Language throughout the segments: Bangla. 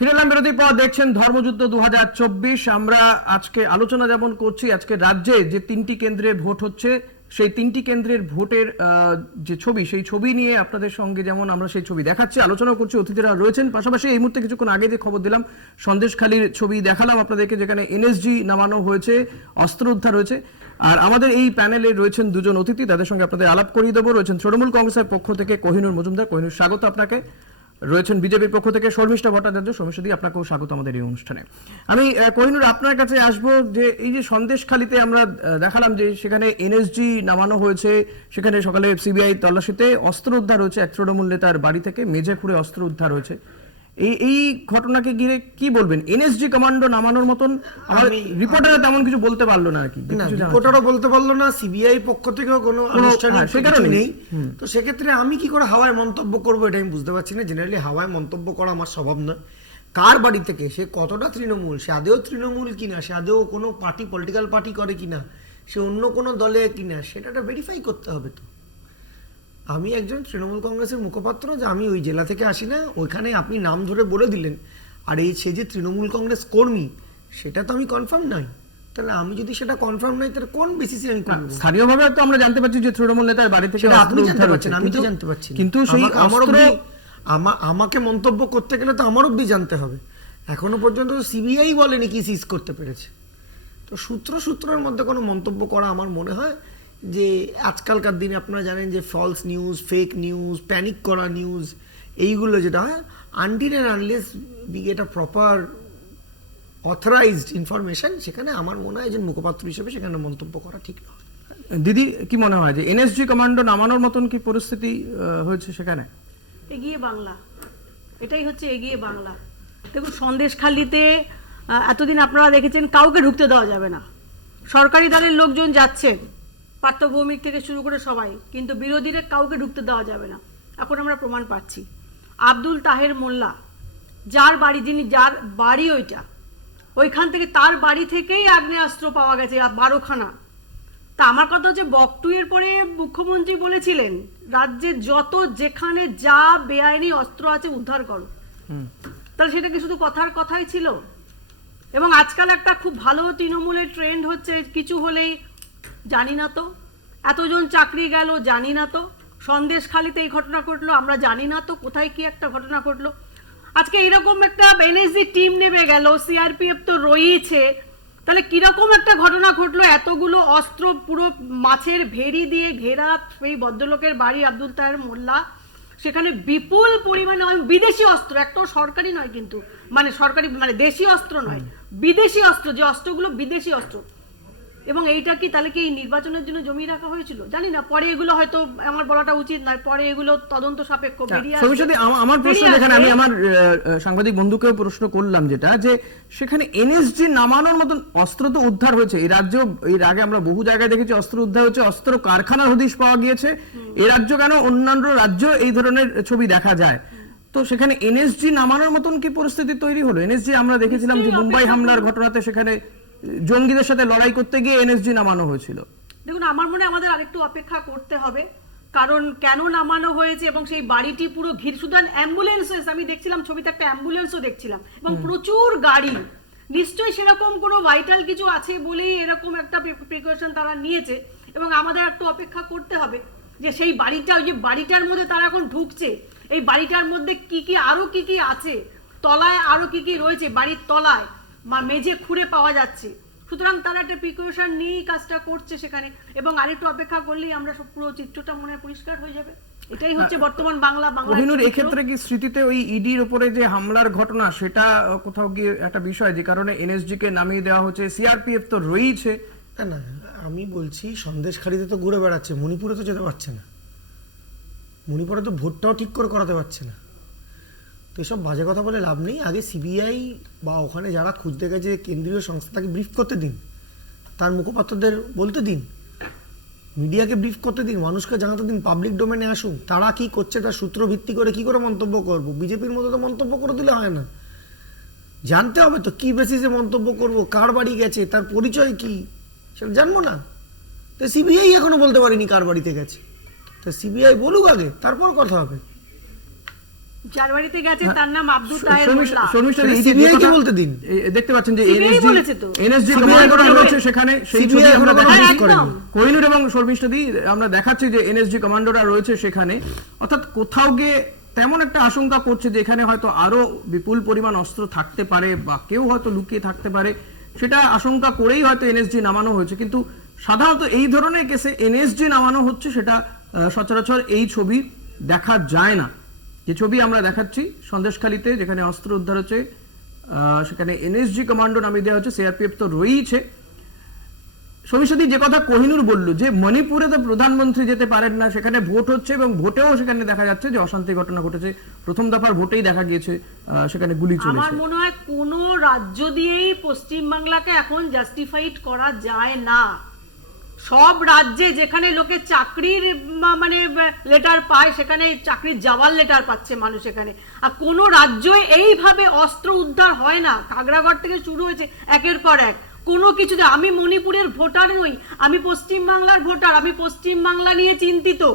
ফিরে এলাম বিরতির পর, দেখছেন ধর্মযুদ্ধ 2024। আমরা আজকে আলোচনা যেমন করছি, আজকে রাজ্যে যে 3টি কেন্দ্রে ভোট হচ্ছে সেই 3টি কেন্দ্রের ভোটের যে ছবি, সেই ছবি নিয়ে আপনাদের সঙ্গে যেমন আমরা সেই ছবি দেখাচ্ছি, আলোচনা করছি, অতিথিরা রয়েছেন। পাশাপাশি এই মুহূর্তে কিছুক্ষণ আগে যে খবর দিলাম, সন্দেশখালীর ছবি দেখালাম আপনাদেরকে, যেখানে এনএসজি নামানো হয়েছে, অস্ত্র উদ্ধার হয়েছে। আর আমাদের এই প্যানেলে রয়েছেন দুজন অতিথি, তাদের সঙ্গে আপনাদের আলাপ করিয়ে দেবো। রয়েছেন তৃণমূল কংগ্রেসের পক্ষ থেকে কোহিনুর মজুমদার। কোহিনুর, স্বাগত আপনাকে। রয়েছেন বিজেপির পক্ষ থেকে শর্মিষ্ঠা ভট্টাচার্য। শর্মিষ্ঠাদি, আপনাকেও স্বাগত আমাদের এই অনুষ্ঠানে। আমি কোহিনুর আপনার কাছে আসবো, যে এই যে সন্দেশখালীতে আমরা দেখালাম যে সেখানে এনএসজি নামানো হয়েছে, সেখানে সকালে সিবিআই তল্লাশিতে অস্ত্র উদ্ধার হয়েছে এক তৃণমূল নেতার বাড়ি থেকে, মেঝে খুঁড়ে অস্ত্র উদ্ধার হয়েছে। এই ঘটনাকে ঘিরে কি বলবেন? এনএসজি কমান্ডো নামানোর মতন রিপোর্টাররা তেমন কিছু বলতে পারলো না আর কি, রিপোর্টারও বলতে পারলো না, সিবিআই পক্ষ থেকেও কোনো আনুষ্ঠানিক কিছু নেই। তো সেক্ষেত্রে আমি কি করে হাওয়ায় মন্তব্য করবো এটা আমি বুঝতে পারছি না। জেনারেলি হাওয়ায় মন্তব্য করা আমার স্বভাব না। কার বাড়ি থেকে, সে কতটা তৃণমূল, সে আদেও তৃণমূল কিনা, সে আদেও কোনো পার্টি পলিটিক্যাল পার্টি করে কিনা, সে অন্য কোনো দলে কিনা, সেটা ভেরিফাই করতে হবে। তো আমি একজন তৃণমূল কংগ্রেসের মুখপাত্র, যে আমি ওই জেলা থেকে আসি না, ওইখানে আপনি নাম ধরে বলে দিলেন, আর এই সে যে তৃণমূল কংগ্রেস কর্মী সেটা তো আমি কনফার্ম নাই। তাহলে আমি যদি সেটা কনফার্ম নাই, তাহলে কোন বেসিসে আমি করব? স্থানীয়ভাবে তো আমরা জানতে পারছি যে তৃণমূল নেতার বাড়ি থেকে আপনি জানতে পারছেন, আমি তো জানতে পারছি। কিন্তু সেই আমাকে মন্তব্য করতে গেলে তো আমার অবধি জানতে হবে। এখনো পর্যন্ত সিবিআই বলেনি কি সিজ করতে পেরেছে। তো সূত্রের মধ্যে কোনো মন্তব্য করা আমার মনে হয় যে আজকালকার দিনে আপনারা জানেন যে false news, fake news, panic করা নিউজ, এইগুলো যেটা হয়, until and unless we get a proper authorised information, সেখানে আমার মনে হয় যে মুখপাত্র হিসেবে সেখানে মন্তব্য করা ঠিক নয়। দিদি, কি মনে হয় যে এনএসজি কমান্ডো নামানোর মতন কি পরিস্থিতি হয়েছে সেখানে? এগিয়ে বাংলা, এটাই হচ্ছে এগিয়ে বাংলা। দেখুন, সন্দেশখালীতে এতদিন আপনারা দেখেছেন কাউকে ঢুকতে দেওয়া যাবে না। সরকারি দলের লোকজন যাচ্ছেন, পার্থ ভৌমিক থেকে শুরু করে সবাই, কিন্তু বিরোধীদের কাউকে ঢুকতে দেওয়া যাবে না। এখন আমরা প্রমাণ পাচ্ছি। আব্দুল তাহের মোল্লা, যার বাড়ি ওইটা, ওইখান থেকে, তার বাড়ি থেকেই আগ্নেয়াস্ত্র পাওয়া গেছে 12খানা। তা আমার কথা হচ্ছে, বকটুয়ের পরে মুখ্যমন্ত্রী বলেছিলেন রাজ্যে যত যেখানে যা বেআইনি অস্ত্র আছে উদ্ধার করো। তাহলে সেটা কি শুধু কথাই ছিল? এবং আজকাল একটা খুব ভালো তৃণমূলের ট্রেন্ড হচ্ছে, কিছু হলেই জানি না তো, এতজন চাকরি গেল জানি না তো, সন্দেশখালীতে এই ঘটনা ঘটলো আমরা জানি না তো, কোথায় কি একটা ঘটনা ঘটলো। আজকে এরকম একটা এনএসজি টিম নেমে গেল, সিআরপিএফ তো রয়েছে, তাহলে কিরকম একটা ঘটনা ঘটলো? এতগুলো অস্ত্র পুরো মাছের ভেড়ি দিয়ে ঘেরা সেই ভদ্রলোকের বাড়ি আব্দুল তাহের মোল্লা, সেখানে বিপুল পরিমাণে বিদেশি অস্ত্র, একটাও সরকারি নয় কিন্তু, সরকারি দেশি অস্ত্র নয়, বিদেশি অস্ত্র, যে অস্ত্রগুলো বিদেশি অস্ত্র। এবং এইটা কি তাহলে কি এই নির্বাচনের জন্য জমিয়ে রাখা হয়েছিল? জানি না, পরে এগুলো হয়তো আমার বলাটা উচিত নয়, পরে এগুলো তদন্ত সাপেক্ষ বেরিয়ে আসবে। আমার প্রশ্ন, যেখানে আমি আমার সাংবাদিক বন্ধুকেও প্রশ্ন করলাম, যেটা যে সেখানে এনএসজি নামানোর মতন অস্ত্র তো উদ্ধার হয়েছে। এই রাজ্যেও এর আগে আমরা বহু জায়গায় দেখেছি অস্ত্র উদ্ধার হয়েছে, অস্ত্র কারখানার হদিশ পাওয়া গিয়েছে। এই রাজ্য কেন, অন্যান্য রাজ্য এই ধরনের ছবি দেখা যায়। তো সেখানে এনএসজি নামানোর মতন কি পরিস্থিতি তৈরি হলো? এনএসজি আমরা দেখেছিলাম যে মুম্বাই হামলার ঘটনাতে সেখানে জঙ্গিদের সাথে লড়াই করতে গিয়ে এনএসজি নামানো হয়েছিল। দেখুন, আমার মনে হয় আমাদের আরেকটু অপেক্ষা করতে হবে, কারণ কেন নামানো হয়েছে এবং সেই বাড়িটি পুরো ঘিরে, শুধু অ্যাম্বুলেন্স, আমি দেখছিলাম ছবিতে একটা অ্যাম্বুলেন্সও দেখছিলাম, এবং প্রচুর গাড়ি, নিশ্চয়ই সেরকম কোনো ভাইটাল কিছু আছে বলেই এরকম একটা প্রিকশন তারা নিয়েছে। এবং আমাদের একটু অপেক্ষা করতে হবে যে সেই বাড়িটা, ওই যে বাড়িটার মধ্যে তারা এখন ঢুকছে, এই বাড়িটার মধ্যে আরো কি কি আছে, তলায় আরো কি কি রয়েছে, বাড়ির তলায় মেঝে খুঁড়ে পাওয়া যাচ্ছে। সুতরাং তারা একটা প্রিকশন নিয়েই কাজটা করছে সেখানে, এবং আরেকটু অপেক্ষা করলেই আমরা সব পুরো চিত্রটা মনে হয় পরিষ্কার হয়ে যাবে। এটাই হচ্ছে বর্তমান বাংলা। এই ক্ষেত্রে কি স্মৃতিতে ওই ইডির উপরে যে হামলার ঘটনা, সেটা কোথাও গিয়ে একটা বিষয়, যে কারণে এনএসজি কে নামিয়ে দেওয়া হচ্ছে, সিআরপিএফ তো রয়েছে। না, আমি বলছি সন্দেশখালীতে তো ঘুরে বেড়াচ্ছে, মণিপুরে তো যেতে পারছে না, মণিপুরে তো ভোটটাও ঠিক করে করাতে পারছে না। তো এসব বাজে কথা বলে লাভ নেই। আগে সিবিআই বা ওখানে যারা খুঁজতে গেছে কেন্দ্রীয় সংস্থা, তাকে ব্রিফ করতে দিন, তার মুখপাত্রদের বলতে দিন, মিডিয়াকে ব্রিফ করতে দিন, মানুষকে জানাতে দিন, পাবলিক ডোমেনে আসুন। তারা কি করছে তার সূত্র ভিত্তি করে কি করে মন্তব্য করব? বিজেপির মতো তো মন্তব্য করে দিলে হয় না, জানতে হবে তো কি বেসিসে মন্তব্য করব, কার বাড়ি গেছে, তার পরিচয় কি, সেটা জানবো না। তো সিবিআই এখনো বলতে পারিনি কার বাড়িতে গেছে, তা সিবিআই বলুক আগে, তারপর কথা হবে। যার বাড়িতে গেছে তার নাম আব্দুল তাহের মোল্লা। শর্মিষ্ঠা দি, এই যে CBI কে কথা- বলতে দিন। দেখতে পাচ্ছেন যে CBI বলেছে তো। এনএসজি CBI কমান্ডোরা কোনো- রয়েছে সেখানে, সেই CBI ছবি আমরা কোনো দেখাচ্ছি। জিনিস করেনি। একদম। কোহিনূর এবং শর্মিষ্ঠা দি, আমরা দেখাচ্ছি যে এনএসজি কমান্ডোরা রয়েছে সেখানে, অর্থাৎ কোথাও গিয়ে তেমন একটা আশঙ্কা করছে যে এখানে হয়তো আরো বিপুল পরিমাণ অস্ত্র থাকতে পারে বা কেউ হয়তো লুকিয়ে থাকতে পারে, সেটা আশঙ্কা করেই হয়তো এনএসজি নামানো হয়েছে। কিন্তু সাধারণত এই ধরনের কেসে এনএসজি নামানো হচ্ছে সেটা সচরাচর এই ছবি দেখা যায় না। যে ছবি আমরা দেখাচ্ছি সন্দেশখালীতে যেখানে অস্ত্র উদ্ধার হচ্ছে, সেখানে এনএসজি কমান্ডো নামিয়ে দেওয়া হচ্ছে, সিআরপিএফ তো রয়েছে। শর্মিষ্ঠাদি, যে কথা কোহিনূর বললো যে মণিপুরে তো প্রধানমন্ত্রী যেতে পারেন না, সেখানে ভোট হচ্ছে এবং ভোটেও সেখানে দেখা যাচ্ছে যে অশান্তি ঘটনা ঘটেছে। প্রথম দফার ভোটেই দেখা গিয়েছে সেখানে গুলি আমার চলেছে। মনে হয় কোনো রাজ্য দিয়েই পশ্চিমবাংলাকে এখন জাস্টিফাইড করা যায় না। সব রাজ্যে যেখানে লোকে চাকরির মানে লেটার পায়, সেখানে চাকরির যাওয়ার লেটার পাচ্ছে মানুষ এখানে। আর কোনো রাজ্যে এইভাবে অস্ত্র উদ্ধার হয় না। কাগড়াগড় থেকে শুরু হয়েছে একের পর এক। কোনো কিছুতে, আমি মণিপুরের ভোটার নই, আমি পশ্চিমবাংলার ভোটার, আমি পশ্চিমবাংলা নিয়ে চিন্তিত।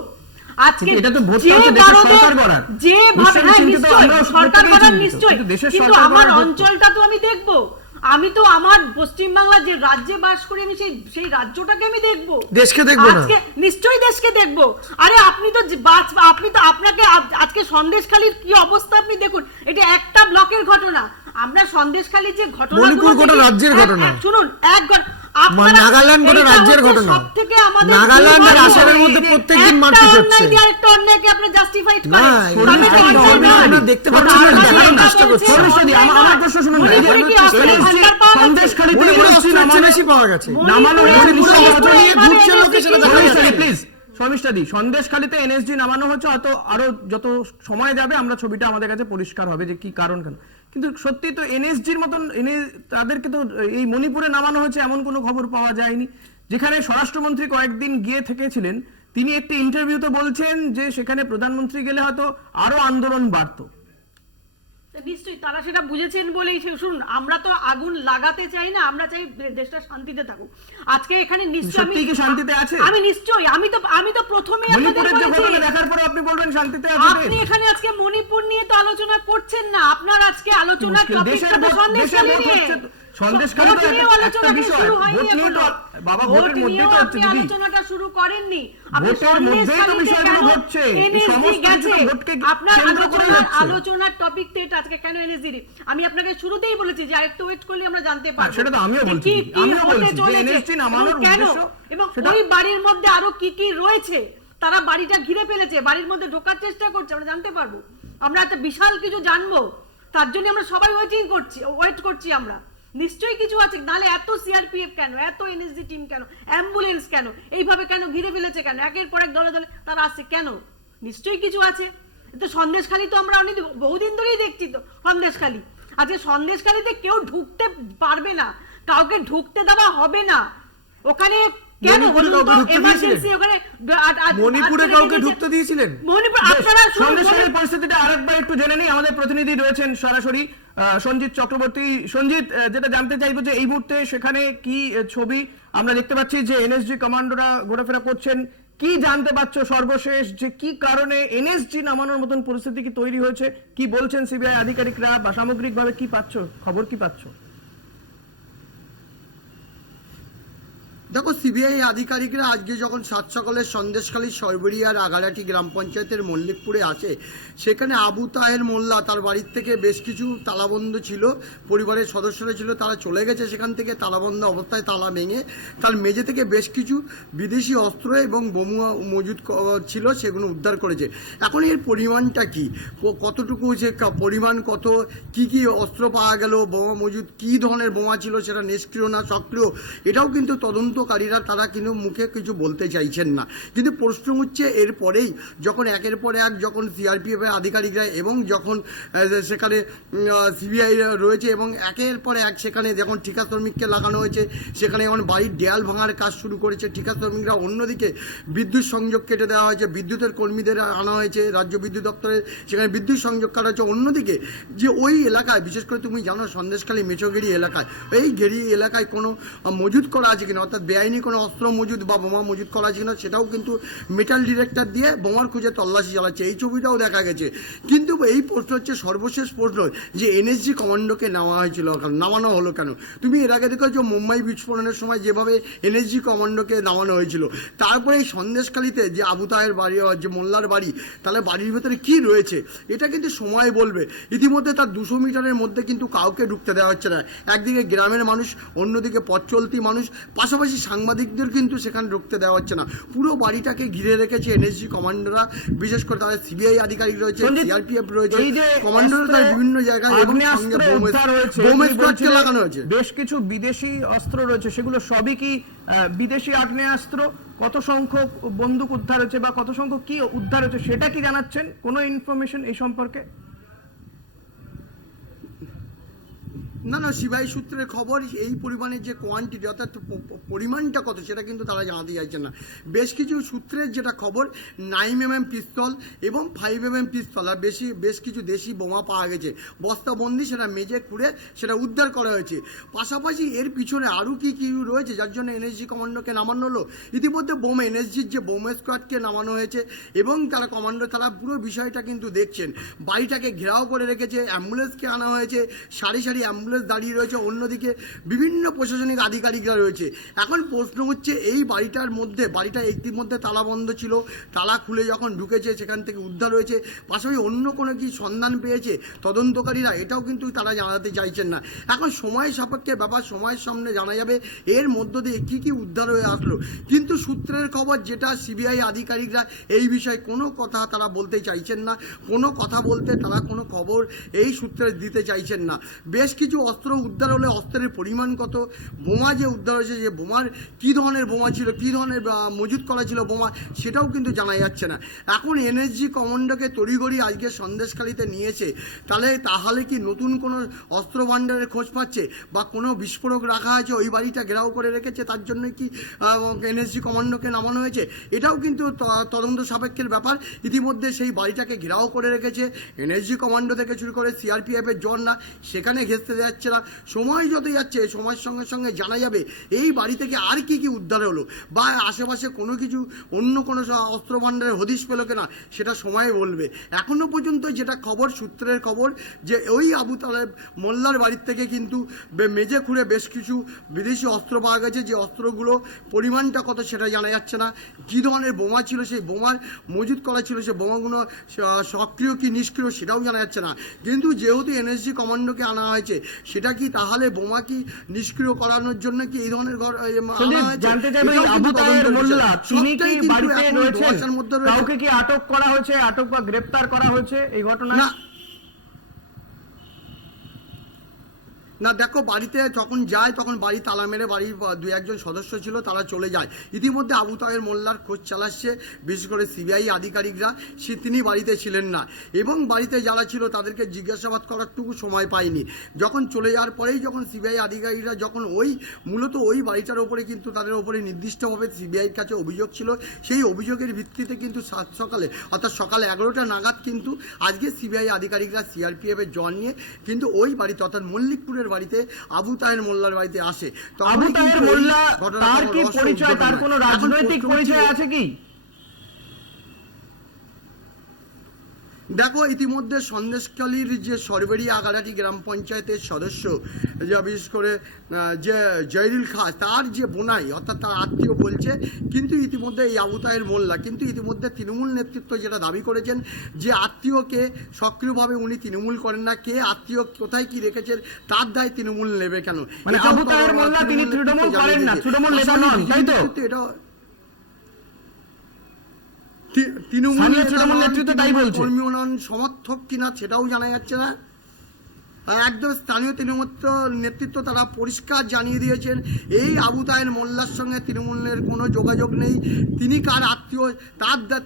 আজকে কিন্তু এটা তো ভোটটা যে হচ্ছে দেশের কারণে সরকার করার। যে ভাবে, নিশ্চয়ই চিন্তিত, নিশ্চয়ই আমরাও সরকার প্রত্যেকেই করার চিন্তিত। নিশ্চয়ই, কিন্তু দেশের কিন্তু সরকার আমার করার ভোট তো। অঞ্চলটা তো আমি দেখবো। আমি তো আমার পশ্চিমবাংলার যে রাজ্যে বাস করি, আমি সেই রাজ্যটাকে আমি দেখবো, দেশকে দেখবো না। আজকে নিশ্চয়ই দেশকে দেখবো। আরে আপনি তো আপনাকে আজকে সন্দেশখালীর কি অবস্থা আপনি দেখুন। এটা একটা ব্লকের ঘটনা। আমরা সন্দেশখালীর যে ঘটনা, মণিপুর গোটা রাজ্যের ঘটনা। শুনুন, নাগাল্যান্ড গোটা রাজ্যের ঘটনা। নাগাল্যান্ড আর আসামের মধ্যে প্রত্যেকদিন মারপিট হচ্ছে। একটা অন্যায়কে আপনি জাস্টিফাইড না, করেন। এরকম আমি তো একটা অন্যায় অন্যায় নয়। আমরা দেখতে পাচ্ছি না, দেখানোর চেষ্টা করছি। শর্মিষ্ঠা দি, আমার প্রশ্ন শুনুন। মণিপুরে কি অস্ত্রের NSG ভান্ডার পাওয়া গেছে? সন্দেশখালীতে মণিপুরে NSG অস্ত্রের চেয়ে নামানো- বেশি পাওয়া গেছে। নামানো হয়েছে মণিপুরে নিশ্চয়ই অস্ত্র হয়তো- নিয়ে ঘুরছে লোকে, সেটা দেখা শর্মিষ্ঠা দি, যাচ্ছে। প্লিজ, শর্মিষ্ঠা দি, সন্দেশখালীতে এনএসজি নামানো হচ্ছে, হয়তো আরো যত সময় যাবে আমরা ছবিটা আমাদের কাছে পরিষ্কার হবে যে কি কারণ কেন। কিন্তু সত্যি তো এনএসজির মতন তাদেরকে তো এই মণিপুরে নামানো হয়েছে এমন কোনো খবর পাওয়া যায়নি। যেখানে স্বরাষ্ট্রমন্ত্রী কয়েকদিন গিয়ে থেকেছিলেন, তিনি একটি ইন্টারভিউতে বলছেন যে সেখানে প্রধানমন্ত্রী গেলে হয়তো আরো আন্দোলন বাড়তো। নিশ্চয়ই তারা সেটা বুঝেছেন বলেই শুনুন, আমরা তো আগুন লাগাতে চাই না, আমরা চাই দেশটা শান্তিতে থাকুক। আজকে এখানে নিশ্চয়ই সত্যিই কি শান্তিতে আছে? আমি নিশ্চয়ই, আমি তো প্রথমে মণিপুরের যে ঘটনা দেখার পরে আপনি বলবেন শান্তিতে আছে দেশ? আপনি এখানে আজকে মণিপুর নিয়ে তো আলোচনা করছেন না। আপনার আজকে আলোচনার মুশকিল, টপিকটা তো দেশের সন্দেশখালী ভোট নিয়ে। হচ্ছে তো। সন্দেশখালী তো ভোট নিয়েও একটা আলোচনা বিষয়। শুরু হয়নি ভোট নিয়ে তো এখনো। বাবা ভোট ভোটের মধ্যেই নিয়েও তো হচ্ছে আপনি দিদি। আলোচনাটা শুরু করেননি। আপনি ভোটের মধ্যেই তো সন্দেশখালীতে বিষয়গুলো কেন ঘটছে। এই NSG সমস্ত কিছু গেছে? তো ভোটকে আপনার কেন্দ্র করেই হচ্ছে। আলোচনার টপিক তো এটা। আজকে কেন এনএসজি? আমি আপনাকে শুরুতেই বলেছি যে আরেকটু ওয়েট করলে আমরা জানতে পারবো। সেটা তো আমিও যে বলছি, কি আমিও হতে বলছি যে চলেছে NSG নামানোর এবং কেন, উদ্দেশ্য এবং সেটা- ওই বাড়ির মধ্যে আরো কি কি রয়েছে। তারা বাড়িটা ঘিরে ফেলেছে, বাড়ির মধ্যে ঢোকার চেষ্টা করছে, আমরা জানতে পারবো। আমরা এত বিশাল কিছু জানবো, তার জন্য আমরা সবাই ওয়েট করছি আমরা। নিশ্চয়ই কিছু আছে, নাহলে এত সিআরপিএফ কেন, এত এনএসজি টিম কেন, অ্যাম্বুলেন্স কেন, এইভাবে কেন ঘিরে ফেলেছে, কেন একের পর এক দলে দলে তারা আসছে কেন? নিশ্চয়ই কিছু আছে। তো সন্দেশখালী তো আমরা অনেক বহুদিন ধরেই দেখছি তো সন্দেশখালী। আজকে সন্দেশখালীতে কেউ ঢুকতে পারবে না, কাউকে ঢুকতে দেওয়া হবে না ওখানে। কেন মণিপুরে বলুন তো? কাউকে ঢুকতে এমার্জেন্সি দিয়েছিলেন? ওখানে মণিপুরে কাউকে ঢুকতে দিয়েছিলেন? মণিপুর বেশ, আপনারা শুনুন, সন্দেশখালীর পরিস্থিতিটা আরেকবার একটু জেনে নিই। আমাদের প্রতিনিধি রয়েছেন সরাসরি সঞ্জিত চক্রবর্তী। সঞ্জিত, যেটা জানতে চাইবো যে এই মুহূর্তে সেখানে কি ছবি আমরা দেখতে পাচ্ছি যে এনএসজি কমান্ডোরা ঘোরাফেরা করছেন, কি জানতে পারছো সর্বশেষ যে কি কারণে এনএসজি নামানোর মতন পরিস্থিতি কি তৈরি হয়েছে, কি বলছেন সিবিআই আধিকারিকরা বা সামগ্রিকভাবে কি পাচ্ছো, খবর কি পাচ্ছো? দেখো, সিবিআই আধিকারিকরা আজকে যখন সাত সকালে সন্দেশখালী সরবরিয়ার আগারাটি গ্রাম পঞ্চায়েতের মল্লিকপুরে আসে, সেখানে আবু তাহের মোল্লা তার বাড়ির থেকে বেশ কিছু তালাবন্ধ ছিল, পরিবারের সদস্যরা ছিল, তারা চলে গেছে সেখান থেকে তালাবন্ধ অবস্থায়, তালা ভেঙে তার মেঝে থেকে বেশ কিছু বিদেশি অস্ত্র এবং বোমা মজুদ ছিল, সেগুলো উদ্ধার করেছে। এখন এর পরিমাণটা কি, কতটুকু যে পরিমাণ কত, কি কি অস্ত্র পাওয়া গেল, বোমা মজুদ, কী ধরনের বোমা ছিল, সেটা নিষ্ক্রিয় না সক্রিয়, এটাও কিন্তু তদন্তকারীরা তারা কিন্তু মুখে কিছু বলতে চাইছেন না। কিন্তু প্রশ্ন হচ্ছে এরপরেই যখন একের পর এক যখন সিআরপিএফের আধিকারিকরা এবং যখন সেখানে সিবিআই রয়েছে এবং একের পর এক সেখানে যখন ঠিকা শ্রমিককে লাগানো হয়েছে, সেখানে এখন বাড়ির দেয়াল ভাঙার কাজ শুরু করেছে ঠিকা শ্রমিকরা, অন্যদিকে বিদ্যুৎ সংযোগ কেটে দেওয়া হয়েছে, বিদ্যুতের কর্মীদের আনা হয়েছে রাজ্য বিদ্যুৎ দপ্তরে, সেখানে বিদ্যুৎ সংযোগ কাটা হয়েছে। অন্যদিকে যে ওই এলাকায়, বিশেষ করে তুমি জানো সন্দেশখালী মেচোগেরি এলাকায়, এই গেরি এলাকায় কোনো মজুদ করা আছে কিনা, অর্থাৎ বেআইনি কোনো অস্ত্র মজুদ বা বোমা মজুদ করা ছিল না, সেটাও কিন্তু মেটাল ডিটেক্টর দিয়ে বোমার খুঁজে তল্লাশি চালাচ্ছে, এই ছবিটাও দেখা গেছে। কিন্তু এই প্রশ্ন হচ্ছে, সর্বশেষ প্রশ্ন, যে এনএসজি কমান্ডোকে নামানো হলো কেন? তুমি এর আগে দেখো যে মুম্বাই বিস্ফোরণের সময় যেভাবে এনএসজি কমান্ডোকে নামানো হয়েছিল, তারপরে এই সন্দেশখালিতে যে আবু তাহের বাড়ি, যে মোল্লার বাড়ি, তাহলে বাড়ির ভেতরে কি রয়েছে এটা কিন্তু সময় বলবে। ইতিমধ্যে তার 200 মিটারের মধ্যে কিন্তু কাউকে ঢুকতে দেওয়া হচ্ছে না। একদিকে গ্রামের মানুষ, অন্যদিকে পথ চলতি মানুষ, পাশাপাশি সাংবাদিকদের কিন্তু সেখানে ঢুকতে দেওয়া হচ্ছে না। পুরো বাড়িটাকে ঘিরে রেখেছে এনএসজি কমান্ডোরা, বিশেষ করে তাদের সিবিআই আধিকারিক রয়েছে, সন্দীপ, সিআরপিএফ রয়েছে, এই যে কমান্ডোরা তার বিভিন্ন জায়গায় এবং সঙ্গে আগ্নেয়াস্ত্র উদ্ধার হয়েছে, বোমের তুমি স্কোয়াডকে বলছিলে লাগানো হয়েছে। বেশ কিছু বিদেশি অস্ত্র রয়েছে, সেগুলো সবই কি বিদেশি আগ্নেয়াস্ত্র? কত সংখ্যক বন্দুক উদ্ধার হয়েছে বা কত সংখ্যক কি উদ্ধার হয়েছে সেটা কি জানাচ্ছেন? কোনো ইনফরমেশন এই সম্পর্কে? না, সিবিআই সূত্রের খবর, এই পরিমাণের যে কোয়ান্টিটি, অর্থাৎ পরিমাণটা কত, সেটা কিন্তু তারা জানাতে চাইছেন না। বেশ কিছু সূত্রের যেটা খবর, 9mm পিস্তল এবং 5mm পিস্তল আর বেশ কিছু দেশি বোমা পাওয়া গেছে বস্তাবন্দি, সেটা মেজে খুঁড়ে সেটা উদ্ধার করা হয়েছে। পাশাপাশি এর পিছনে আরও কি রয়েছে যার জন্য এনএসজি কমান্ডোকে নামানো হলো? ইতিমধ্যে এনএসজির যে বোম স্কোয়াডকে নামানো হয়েছে এবং তারা তারা পুরো বিষয়টা কিন্তু দেখছেন। বাড়িটাকে ঘেরাও করে রেখেছে, অ্যাম্বুলেন্সকে আনা হয়েছে, সারি সারি অ্যাম্বুলেন্স দাঁড়িয়ে রয়েছে, অন্যদিকে বিভিন্ন প্রশাসনিক আধিকারিকরা রয়েছে। এখন প্রশ্ন হচ্ছে, এই বাড়িটার মধ্যে, বাড়িটা ইতিমধ্যে তালাবন্ধ ছিল, তালা খুলে যখন ঢুকেছে সেখান থেকে উদ্ধার হয়েছে, পাশাপাশি অন্য কোনো কি সন্ধান পেয়েছে তদন্তকারীরা, এটাও কিন্তু তারা জানাতে চাইছেন না। এখন সময় সাপেক্ষে ব্যাপার, সময়ের সামনে জানা যাবে এর মধ্য দিয়ে কি উদ্ধার হয়ে আসলো। কিন্তু সূত্রের খবর যেটা, সিবিআই আধিকারিকরা এই বিষয়ে কোনো কথা তারা বলতে চাইছেন না, কোনো কথা বলতে তারা কোনো খবর এই সূত্রে দিতে চাইছেন না। বেশ কিছু অস্ত্র উদ্ধার হলে অস্ত্রের পরিমাণ কত, বোমা যে উদ্ধার হয়েছে, যে বোমার কী ধরনের বোমা ছিল, কী ধরনের মজুত করা ছিল বোমা, সেটাও কিন্তু জানা যাচ্ছে না। এখন এনএসজি কমান্ডোকে তড়িঘড়ি আজকে সন্দেশখালিতে নিয়েছে, তাহলে কি নতুন কোনো অস্ত্র ভাণ্ডারের খোঁজ পাচ্ছে বা কোনো বিস্ফোরক রাখা হয়েছে, ওই বাড়িটা ঘেরাও করে রেখেছে, তার জন্য কি এনএসজি কমান্ডোকে নামানো হয়েছে? এটাও কিন্তু তদন্ত সাপেক্ষের ব্যাপার। ইতিমধ্যে সেই বাড়িটাকে ঘেরাও করে রেখেছে এনএসজি কমান্ডো থেকে শুরু করে সিআরপিএফের জন না, সেখানে ঘেঁচতে যাচ্ছে না। সময় যত যাচ্ছে, সময়ের সঙ্গে সঙ্গে জানা যাবে এই বাড়ি থেকে আর কি উদ্ধার হলো, বা আশেপাশে কোনো কিছু অন্য কোনো অস্ত্র ভাণ্ডারের হদিশ পেল কিনা, সেটা সময় বলবে। এখনও পর্যন্ত যেটা খবর, সূত্রের খবর, যে ওই আবু তালেব মোল্লার বাড়ির থেকে কিন্তু মেজে খুঁড়ে বেশ কিছু বিদেশি অস্ত্র পাওয়া গেছে, যে অস্ত্রগুলো পরিমাণটা কত সেটা জানা যাচ্ছে না। কী ধরনের বোমা ছিল, সেই বোমার মজুত করা ছিল, সেই বোমাগুলো সক্রিয় কি নিষ্ক্রিয় সেটাও জানা যাচ্ছে না। কিন্তু যেহেতু এনএসজি কমান্ডোকে আনা হয়েছে, সেটা কি তাহলে বোমা কি নিষ্ক্রিয় করানোর জন্য কি এই ধরনের জানতে চাইবে আবু তাহের মোল্লা তিনি কি বাড়িতে রয়েছেন? কাউকে কি আটক করা হয়েছে, আটক বা গ্রেফতার করা হয়েছে এই ঘটনায়? না, দেখো, বাড়িতে যখন যায় তখন বাড়ি তালা মেরে, বাড়ির 2-1জন সদস্য ছিল, তারা চলে যায়। ইতিমধ্যে আবু তাহের মোল্লার খোঁজ চালাচ্ছে বিশেষ করে সিবিআই আধিকারিকরা, তিনি বাড়িতে ছিলেন না এবং বাড়িতে যারা ছিল তাদেরকে জিজ্ঞাসাবাদ করারটুকু সময় পায়নি। যখন চলে যাওয়ার পরেই যখন সিবিআই আধিকারিকরা যখন মূলত ওই বাড়িটার ওপরে কিন্তু তাদের ওপরে নির্দিষ্টভাবে সিবিআইয়ের কাছে অভিযোগ ছিল, সেই অভিযোগের ভিত্তিতে কিন্তু সকালে, অর্থাৎ সকাল 11টা নাগাদ কিন্তু আজকে সিবিআই আধিকারিকরা সিআরপিএফের জন নিয়ে কিন্তু ওই বাড়িতে, অর্থাৎ মল্লিকপুরের বাড়িতে আবু তাহের মোল্লার বাড়িতে আসে। আবু তাহের মোল্লা, তার কি পরিচয়, তার কোনো রাজনৈতিক পরিচয় আছে কি? দেখো, ইতিমধ্যে সন্দেশখালীর যে সরবেরি আগাড়াটি গ্রাম পঞ্চায়েতের সদস্য, যা বিশেষ করে যে জয়রুল খান, তার যে বোনাই, অর্থাৎ তার আত্মীয় বলছে, কিন্তু ইতিমধ্যে এই আবু তাহের মোল্লা কিন্তু ইতিমধ্যে তৃণমূল নেতৃত্ব যেটা দাবি করেছেন, যে আত্মীয়কে সক্রিয়ভাবে উনি তৃণমূল করেন না, কে আত্মীয় কোথায় কি রেখেছেন তার দায় তৃণমূল নেবে কেন? মানে আবু তাহের মোল্লা তিনি তৃণমূল করেন না, তৃণমূল নেতা নন, তাই তো? এটা তৃণমূল নেতৃত্ব তাই বলছে, কর্মী উন্নয়ন সমর্থক কিনা সেটাও জানা যাচ্ছে না। একদম স্থানীয় তৃণমূল নেতৃত্ব তারা পরিষ্কার জানিয়ে দিয়েছেন, এই আবু তাহের মোল্লার সঙ্গে তৃণমূলের কোনো যোগাযোগ নেই। তিনি কার আত্মীয়,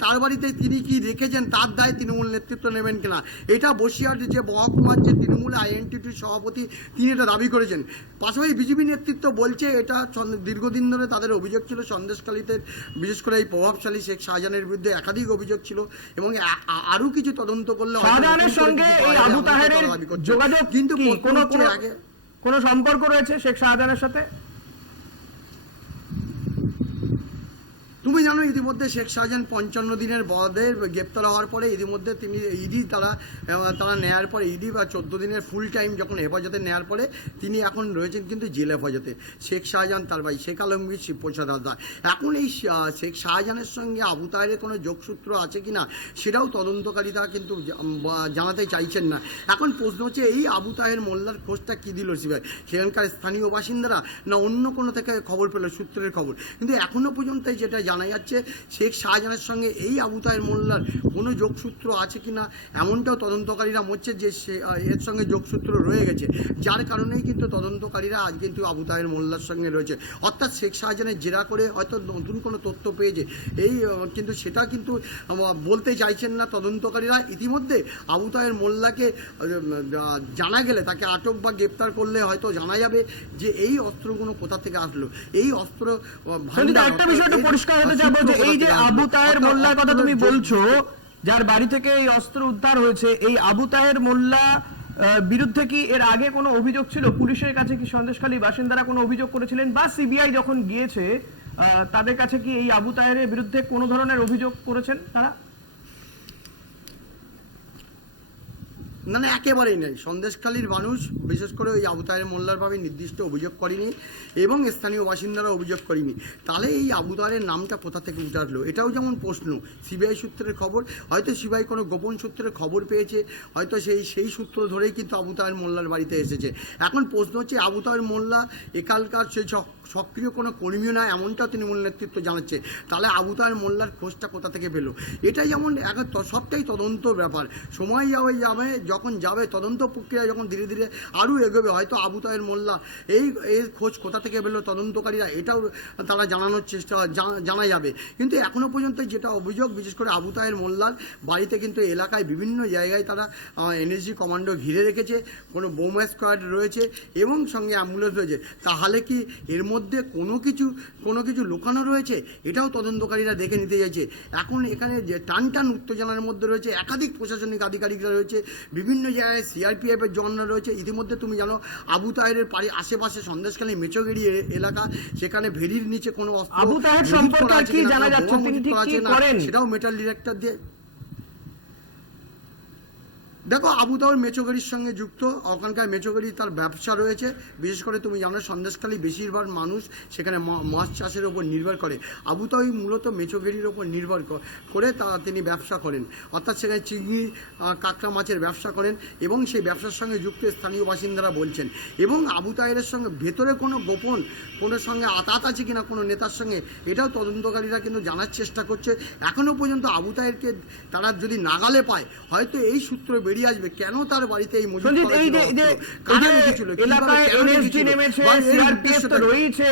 তার বাড়িতে তিনি কি রেখেছেন তার দায় তৃণমূল নেতৃত্ব নেবেন কিনা, এটা বসিরহাট যে মহকুমার যে তৃণমূল আইএনটিটির সভাপতি, তিনি এটা দাবি করেছেন। পাশাপাশি বিজেপি নেতৃত্ব বলছে, এটা দীর্ঘদিন ধরে তাদের অভিযোগ ছিল, সন্দেশখালীতে বিশেষ করে এই প্রভাবশালী শেখ শাহজাহানের বিরুদ্ধে একাধিক অভিযোগ ছিল এবং আরও কিছু তদন্ত করলে শাহজাহানের সঙ্গে এই আবু তাহেরের যোগাযোগ কিন্তু কোনো সম্পর্ক রয়েছে শেখ শাহজাহানের সাথে? তুমি জানো ইতিমধ্যে শেখ শাহজাহান 55 দিনের বাদে গ্রেপ্তার হওয়ার পরে ইতিমধ্যে তিনি ইডি তারা নেওয়ার পরে ইডি বা 14 দিনের ফুল টাইম যখন হেফাজতে নেওয়ার পরে তিনি এখন রয়েছেন কিন্তু জেল হেফাজতে। শেখ শাহজাহান তার ভাই শেখ আলমগীর শিবপ্রসাদ হালদার। এখন এই শেখ শাহজাহানের সঙ্গে আবু তাহেরের কোনো যোগসূত্র আছে কিনা সেটাও তদন্তকারীরা কিন্তু জানাতে চাইছেন না। এখন প্রশ্ন হচ্ছে এই আবু তাহের মোল্লার খোঁজটা কী দিল সিবিআই? সেখানকার স্থানীয় বাসিন্দারা না অন্য কোনো থেকে খবর পেল, সূত্রের খবর? কিন্তু এখনও পর্যন্ত যেটা জানা যাচ্ছে শেখ শাহজাহানের সঙ্গে এই আবু তাহের মোল্লার কোনো যোগসূত্র আছে কিনা এমনটাও তদন্তকারীরা মরছে যে এর সঙ্গে যোগসূত্র রয়ে গেছে, যার কারণেই কিন্তু তদন্তকারীরা আজ কিন্তু আবু তাহের মোল্লার সঙ্গে রয়েছে। অর্থাৎ শেখ শাহজাহানের জেরা করে হয়তো নতুন কোনো তথ্য পেয়েছে এই, কিন্তু সেটা কিন্তু বলতে চাইছেন না তদন্তকারীরা। ইতিমধ্যে আবু তাহের মোল্লাকে জানা গেলে তাকে আটক বা গ্রেপ্তার করলে হয়তো জানা যাবে যে এই অস্ত্রগুলো কোথা থেকে আসলো, এই অস্ত্র একটা বিষয় একটু পরিষ্কার হতে যাবো যে এই যে আবু তাহের মোল্লার কথা তুমি বলছো, যার বাড়ি থেকে এই অস্ত্র উদ্ধার হয়েছে, এই আবু তাহের মোল্লা বিরুদ্ধে কি এর আগে কোনো অভিযোগ ছিল? পুলিশের কাছে কি সন্দেশখালী বাসিন্দারা কোনো অভিযোগ করেছিলেন বা সিবিআই যখন গিয়েছে তাদের কাছে কি এই আবু তাহেরের বিরুদ্ধে কোনো ধরনের অভিযোগ করেছেন তারা? না, একেবারেই নেই। সন্দেশখালীর মানুষ বিশেষ করে ওই আবু তাহের মোল্লার ভাবে নির্দিষ্ট অভিযোগ করেনি এবং স্থানীয় বাসিন্দারা অভিযোগ করেনি। তাহলে এই আবু তাহেরের নামটা কোথা থেকে উঠে আসলো এটাও যেমন প্রশ্ন। সিবিআই সূত্রের খবর, হয়তো সিবিআই কোনো গোপন সূত্রের খবর পেয়েছে, হয়তো সেই সূত্র ধরেই কিন্তু আবু তাহের মোল্লার বাড়িতে এসেছে। এখন প্রশ্ন হচ্ছে আবু তাহের মোল্লা একালকার সেই সক্রিয় কোনো কর্মীও না এমনটাও তৃণমূল নেতৃত্ব জানাচ্ছে। তাহলে আবু তাহের মোল্লার খোঁজটা কোথা থেকে পেলো? এটাই যেমন এখন সবটাই তদন্ত ব্যাপার। সময় যাবে যখন যাবে তদন্ত প্রক্রিয়া যখন ধীরে ধীরে আরও এগোবে, হয়তো আবু তাহের মোল্লা এই খোঁজ কোথা থেকে পেলো তদন্তকারীরা এটাও তারা জানানোর চেষ্টা জানা যাবে। কিন্তু এখনও পর্যন্ত যেটা অভিযোগ, বিশেষ করে আবু তাহের মোল্লার বাড়িতে কিন্তু এলাকায় বিভিন্ন জায়গায় তারা এনএসজি কমান্ডো ঘিরে রেখেছে, কোনো বোমা স্কোয়াড রয়েছে এবং সঙ্গে অ্যাম্বুলেন্স রয়েছে। তাহলে কি এর মধ্যে কোনো কিছু লুকানো রয়েছে? এটাও তদন্তকারীরা দেখে নিতে চাইছে। এখন এখানে যে টান উত্তেজনার মধ্যে রয়েছে, একাধিক প্রশাসনিক আধিকারিকরা রয়েছে, বিভিন্ন জায়গায় সিআরপিএফের জওয়ানরা রয়েছে। ইতিমধ্যে তুমি জানো আবু তাহেরের বাড়ির আশেপাশে সন্দেশখালী মেচগিরি এলাকা, সেখানে ভেরির নিচে কোনো আবু তাহের সম্পর্কে কি জানা যাচ্ছে, তিনি ঠিক কি করেন সেটাও মেটাল ডিটেক্টর দিয়ে দেখো। আবু তাহের মেচগিরির সঙ্গে যুক্ত, ওখানকার মেচগিরি তার ব্যবসা রয়েছে। বিশেষ করে তুমি জানো সন্দেশখালী বেশিরভাগ মানুষ সেখানে মাছ চাষের ওপর নির্ভর করে। আবু তাহের মূলত মেচগিরির ওপর নির্ভর করে তিনি ব্যবসা করেন, অর্থাৎ সেখানে চিংড়ি কাঁকড়া মাছের ব্যবসা করেন এবং সেই ব্যবসার সঙ্গে যুক্ত স্থানীয় বাসিন্দারা বলছেন। এবং আবু তাহেরের সঙ্গে ভেতরে কোনো গোপন কোনো সঙ্গে আতাত আছে কিনা কোনো নেতার সঙ্গে, এটাও তদন্তকারীরা কিন্তু জানার চেষ্টা করছে। এখনও পর্যন্ত আবু তাহেরকে তারা যদি নাগালে পায় হয়তো এই সূত্র বেরিয়ে আসবে কেন তার বাড়িতে এই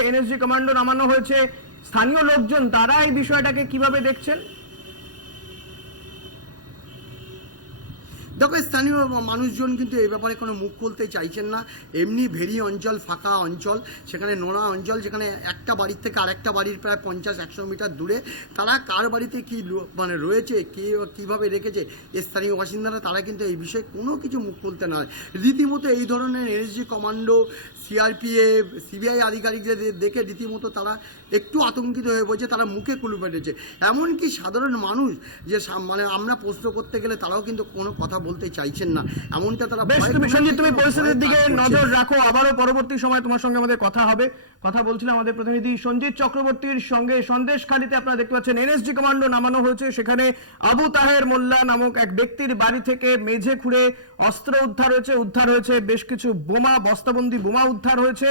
এনএসজি কমান্ডো নামানো হয়েছে। স্থানীয় লোকজন তারা এই বিষয়টাকে কিভাবে দেখছেন? দেখো স্থানীয় মানুষজন কিন্তু এই ব্যাপারে কোনো মুখ খুলতে চাইছেন না। এমনি ভেরি অঞ্চল, ফাঁকা অঞ্চল, সেখানে নোনা অঞ্চল, যেখানে একটা বাড়ির থেকে আরেকটা বাড়ির প্রায় 50-100 মিটার দূরে। তারা কার বাড়িতে কী রয়েছে, কীভাবে রেখেছে স্থানীয় বাসিন্দারা, তারা কিন্তু এই বিষয়ে কোনো কিছু মুখ খুলতে না। রীতিমতো এই ধরনের এনএসজি কমান্ডো, সিআরপিএফ, সিবিআই আধিকারিকদের দেখে রীতিমতো তারা একটু আতঙ্কিত হয়ে পড়েছে, তারা মুখে কুলু পেটেছে। এমনকি সাধারণ মানুষ যে আমরা প্রশ্ন করতে গেলে তারাও কিন্তু কোনো কথা বলতে চাইছেন না, এমনটা তারা। তুমি পরিস্থিতির দিকে নজর রাখো, আবারও পরবর্তী সময় তোমার সঙ্গে আমাদের কথা হবে। কথা বলছিলাম আমাদের প্রতিনিধি সঞ্জিত চক্রবর্তীর সঙ্গে। সন্দেশখালীতে আপনারা দেখতে পাচ্ছেন এনএসজি কমান্ডো নামানো হয়েছে। সেখানে আবু তাহের মোল্লা নামক এক ব্যক্তির বাড়ি থেকে মেঝে খুঁড়ে অস্ত্র উদ্ধার হয়েছে বেশ কিছু বোমা, বস্তাবন্দি বোমা উদ্ধার হয়েছে।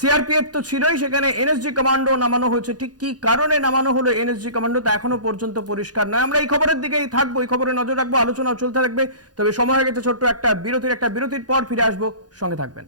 সিআরপিএফ তো ছিলই, সেখানে এনএসজি কমান্ডো নামানো হয়েছে। ঠিক কি কারণে নামানো হলো এনএসজি কমান্ডো তা এখনো পর্যন্ত পরিষ্কার নয়। আমরা এই খবরের দিকেই থাকবো, এই খবরে নজর রাখবো, আলোচনাও চলতে থাকবে। তবে সময় হয়ে গেছে ছোট্ট একটা বিরতির পর ফিরে আসবো, সঙ্গে থাকবেন।